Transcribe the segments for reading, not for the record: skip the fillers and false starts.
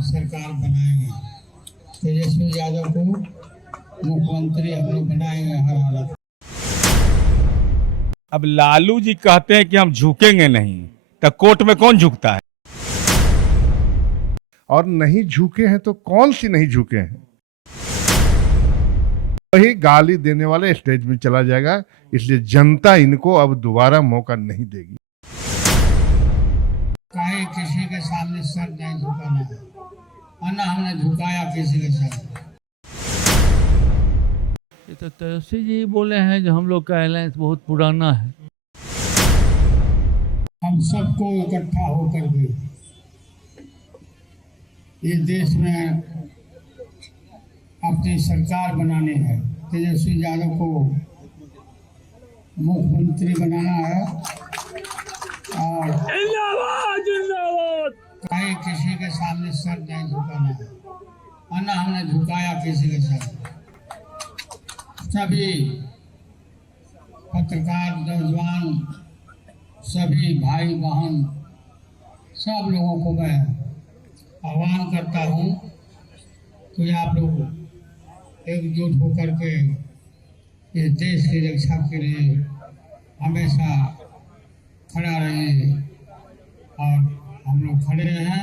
हम सरकार बनाएंगे। तेजस्वी यादव को मुख्यमंत्री हम लोग बनाएंगे हर हालत। अब लालू जी कहते हैं कि हम झुकेंगे नहीं, तो कोर्ट में कौन झुकता है? और नहीं झुके हैं तो कौन सी नहीं झुके हैं? वही गाली देने वाले स्टेज में चला जाएगा, इसलिए जनता इनको अब दोबारा मौका नहीं देगी। काहे किसी के सामने सर नहीं झुकाना है, अन्ना हमने झुकाया किसी के सामने। ये तो तेजस्वी जी बोले हैं जो हम लोग का अलायंस बहुत पुराना है। हम सबको इकट्ठा होकर के इस देश में अपनी सरकार बनानी है। तेजस्वी यादव को मुख्यमंत्री बनाना है और काहे किसी के सामने सर नहीं झुकाना है, अन्ना हमने झुकाया किसी के सामने। सभी पत्रकार, नौजवान, सभी भाई बहन, सब लोगों को मैं आह्वान करता हूँ कि आप लोग एकजुट होकर के इस देश की रक्षा के लिए हमेशा खड़ा रहे। और हम लोग खड़े हैं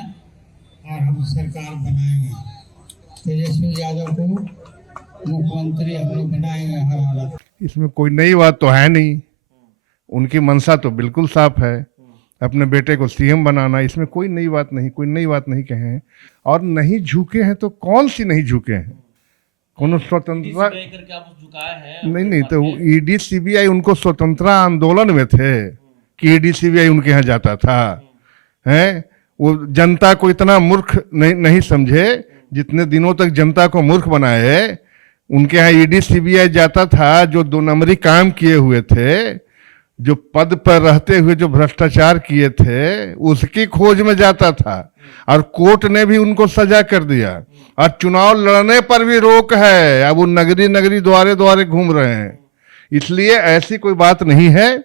और हम सरकार बनाएंगे। तेजस्वी यादव को मुख्यमंत्री हम लोग बनाएंगे हर हालत। इसमें कोई नई बात तो है नहीं, उनकी मंशा तो बिल्कुल साफ है, अपने बेटे को सीएम बनाना। इसमें कोई नई बात नहीं, कोई नई बात नहीं कहे हैं। और नहीं झुके हैं तो कौन सी नहीं झुके हैं? कौन स्वतंत्रता नहीं, तो ईडी सीबीआई उनको स्वतंत्रता आंदोलन में थे कि ईडी सीबीआई उनके यहाँ जाता था। हैं वो जनता को इतना मूर्ख नहीं समझे, जितने दिनों तक जनता को मूर्ख बनाए। उनके यहाँ ईडी सीबीआई जाता था, जो 2 नंबरी काम किए हुए थे, जो पद पर रहते हुए जो भ्रष्टाचार किए थे, उसकी खोज में जाता था। और कोर्ट ने भी उनको सजा कर दिया और चुनाव लड़ने पर भी रोक है। अब वो नगरी नगरी द्वारे द्वारे घूम रहे हैं। इसलिए ऐसी कोई बात नहीं है,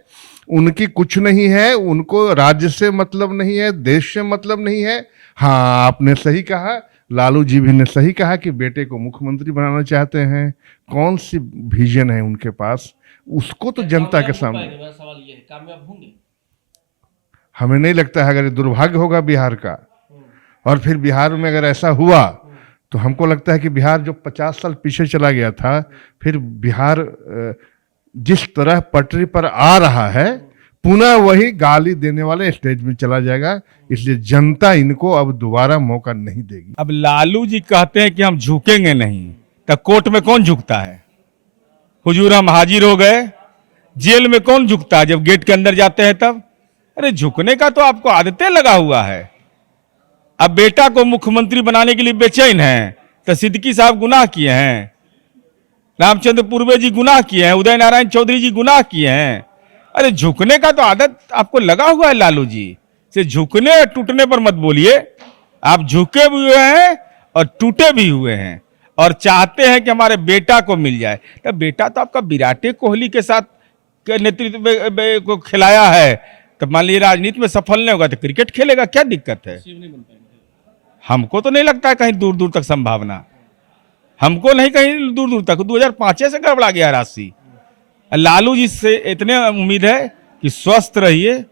उनकी कुछ नहीं है। उनको राज्य से मतलब नहीं है, देश से मतलब नहीं है। हाँ, आपने सही कहा, लालू जी भी ने सही कहा कि बेटे को मुख्यमंत्री बनाना चाहते हैं। कौन सी विजन है उनके पास, उसको तो जनता के सामने। सवाल ये है, कामयाब होंगे? हमें नहीं लगता है। अगर ये दुर्भाग्य होगा बिहार का, और फिर बिहार में अगर ऐसा हुआ तो हमको लगता है कि बिहार जो 50 साल पीछे चला गया था, फिर बिहार जिस तरह पटरी पर आ रहा है, पुनः वही गाली देने वाले स्टेज में चला जाएगा। इसलिए जनता इनको अब दोबारा मौका नहीं देगी। अब लालू जी कहते हैं कि हम झुकेंगे नहीं, तो कोर्ट में कौन झुकता है? हुजूर हम हाजिर हो गए। जेल में कौन झुकता है जब गेट के अंदर जाते हैं तब? अरे झुकने का तो आपको आदतें लगा हुआ है। अब बेटा को मुख्यमंत्री बनाने के लिए बेचैन हैं, तो सिद्दीकी साहब गुनाह किए हैं, रामचंद्र पूर्वे जी गुनाह किए हैं, उदय नारायण चौधरी जी गुनाह किए हैं। अरे झुकने का तो आदत आपको लगा हुआ है लालू जी। से झुकने और टूटने पर मत बोलिए। आप झुके भी हुए हैं और टूटे भी हुए हैं और चाहते हैं कि हमारे बेटा को मिल जाए। तो बेटा तो आपका विराट कोहली के साथ के नेतृत्व को खिलाया है, तो मान लीजिए राजनीति में सफल नहीं होगा तो क्रिकेट खेलेगा, क्या दिक्कत है? हमको तो नहीं लगता है कहीं दूर दूर तक संभावना, हमको नहीं कहीं दूर दूर तक। 2005 से गड़बड़ा गया राशि। लालू जी से इतने उम्मीद है कि स्वस्थ रहिए,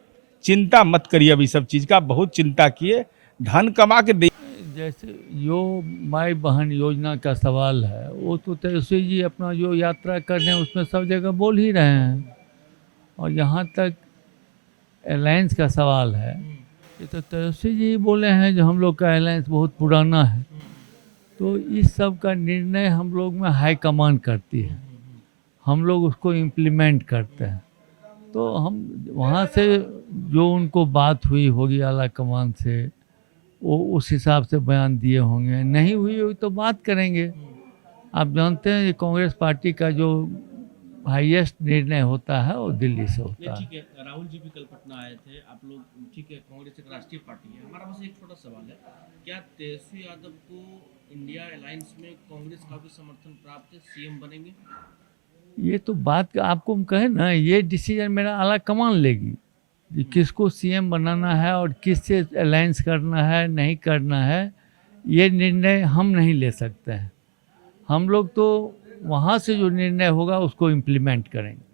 चिंता मत करिए। अभी सब चीज का बहुत चिंता किए, धन कमा के दे। जैसे जो माई बहन योजना का सवाल है, वो तो तेजस्वी जी अपना जो यात्रा कर रहे हैं उसमें सब जगह बोल ही रहे हैं। और यहाँ तक अलायंस का सवाल है, ये तो तेजस्वी जी बोले हैं जो हम लोग का अलायंस बहुत पुराना है। तो इस सब का निर्णय हम लोग में हाई कमान करती है, हम लोग उसको इम्प्लीमेंट करते हैं। तो हम वहाँ से जो उनको बात हुई होगी आला कमान से, वो उस हिसाब से बयान दिए होंगे। नहीं हुई तो बात करेंगे। आप जानते हैं ये कांग्रेस पार्टी का जो हाईएस्ट निर्णय होता है वो दिल्ली से होता है। ठीक है, राहुल जी भी कल पटना आए थे, आप लोग ठीक है, कांग्रेस एक राष्ट्रीय पार्टी है। हमारा बस एक छोटा सवाल है, क्या तेजस्वी यादव को इंडिया अलायंस में कांग्रेस का भी समर्थन प्राप्त है, सीएम बनेंगे? ये तो बात आपको हम कहें ना, ये डिसीजन मेरा आला कमान लेगी कि किसको सीएम बनाना है और किससे अलायंस करना है नहीं करना है। ये निर्णय हम नहीं ले सकते हैं। हम लोग तो वहाँ से जो निर्णय होगा उसको इम्प्लीमेंट करेंगे।